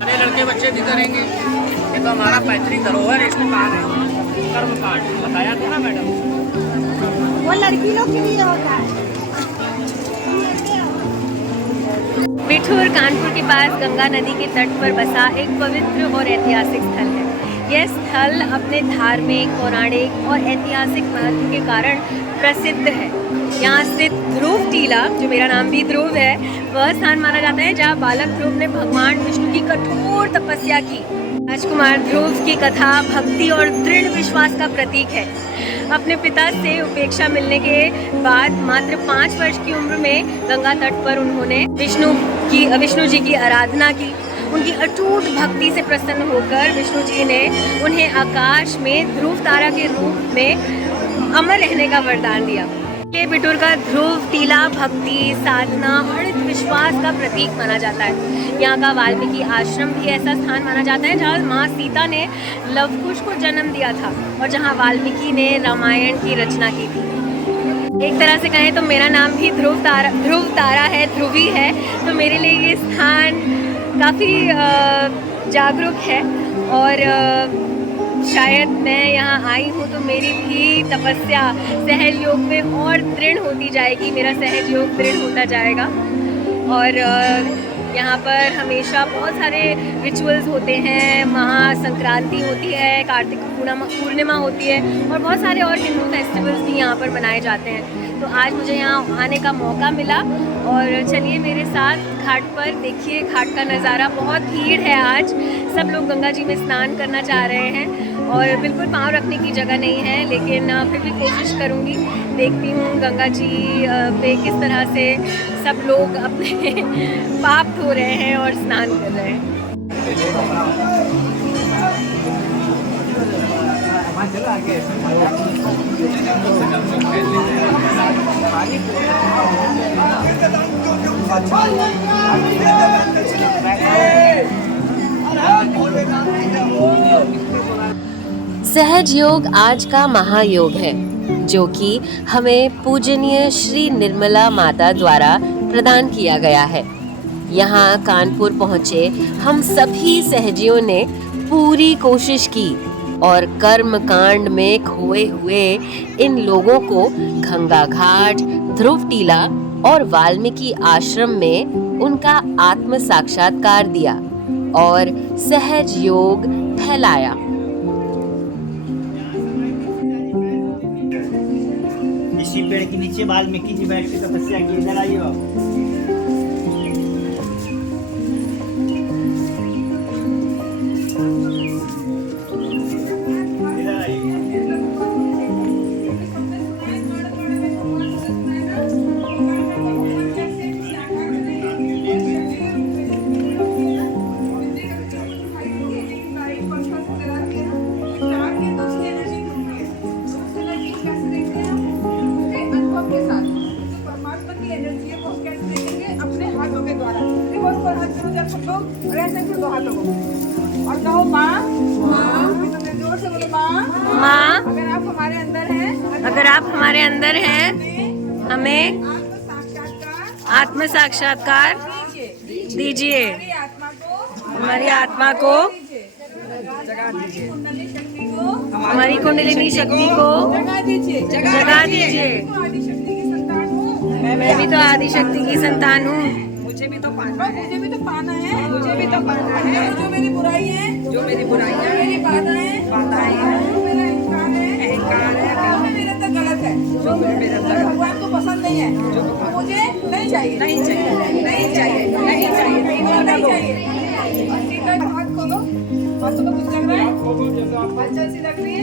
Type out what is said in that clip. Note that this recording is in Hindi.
बड़े लड़के बच्चे भी करेंगे। ये तो हमारा पैतृक धरोहर है, इसमें कहा है कर्म कांड बताया था ना मैडम। वो लड़की लोग के लिए होता है। बिठूर कानपुर के पास गंगा नदी के तट पर बसा एक पवित्र और ऐतिहासिक स्थल है। यह स्थल अपने धार्मिक, पौराणिक और ऐतिहासिक महत्व के कारण प्रसिद्ध है। यहाँ स्थित ध्रुव टीला, जो मेरा नाम भी ध्रुव है, वह स्थान माना जाता है जहाँ बालक ध्रुव ने भगवान विष्णु की कठोर तपस्या की। राजकुमार ध्रुव की कथा भक्ति और दृढ़ विश्वास का प्रतीक है। अपने पिता से उपेक्षा मिलने के बाद मात्र 5 वर्ष की उम्र में गंगा तट पर उन्होंने विष्णु जी की आराधना की। उनकी अटूट भक्ति से प्रसन्न होकर विष्णु जी ने उन्हें आकाश में ध्रुव तारा के रूप में अमर रहने का वरदान दिया। ये बिठूर का ध्रुव टीला भक्ति, साधना और विश्वास का प्रतीक माना जाता है। यहाँ का वाल्मीकि आश्रम भी ऐसा स्थान माना जाता है जहाँ माँ सीता ने लवकुश को जन्म दिया था और जहाँ वाल्मीकि ने रामायण की रचना की थी। एक तरह से कहें तो मेरा नाम भी ध्रुव तारा है, ध्रुवी है, तो मेरे लिए ये स्थान काफ़ी जागरूक है। और शायद मैं यहाँ आई हूँ तो मेरी भी तपस्या सहज योग में और दृढ़ होती जाएगी, मेरा सहज योग दृढ़ होता जाएगा। और यहाँ पर हमेशा बहुत सारे रिचुअल्स होते हैं, महासंक्रांति होती है, कार्तिक पूर्णिमा होती है और बहुत सारे और हिंदू फेस्टिवल्स भी यहाँ पर मनाए जाते हैं। तो आज मुझे यहाँ आने का मौका मिला और चलिए मेरे साथ घाट पर देखिए घाट का नज़ारा। बहुत भीड़ है आज, सब लोग गंगा जी में स्नान करना चाह रहे हैं और बिल्कुल पाँव रखने की जगह नहीं है, लेकिन फिर भी कोशिश करूँगी। देखती हूँ गंगा जी पे किस तरह से सब लोग अपने पाप धो रहे हैं और स्नान कर रहे हैं। सहज योग आज का महायोग है, जो कि हमें पूजनीय श्री निर्मला माता द्वारा प्रदान किया गया है। यहाँ कानपुर पहुँचे हम सभी सहजियों ने पूरी कोशिश की और कर्म कांड में खोए हुए इन लोगों को गंगा घाट, ध्रुव टीला और वाल्मीकि आश्रम में उनका आत्म साक्षात्कार दिया और सहज योग फैलाया। इसी पेड़ के नीचे वाल्मीकि जी बैठ के तपस्या की। इधर आइए आप। और कहो माँ, जोर से बोलो माँ। अगर आप हमारे अंदर हैं, अगर आप हमारे अंदर हैं, हमें आत्म साक्षात्कार दीजिए, हमारी आत्मा को हमारी कुंडलिनी शक्ति को जगा दीजिए। मैं भी तो आदि शक्ति की संतान हूँ, मुझे भी तो पाना है। जो मेरी बुराई है, मेरी बाधाएं हैं, जो मेरा अहंकार है, जो मेरे अंदर गलत है, जो भगवान को पसंद नहीं है, जो मुझे नहीं चाहिए। हाथ खोलो, कुछ लग रहा है, हलचल सी लग रही है।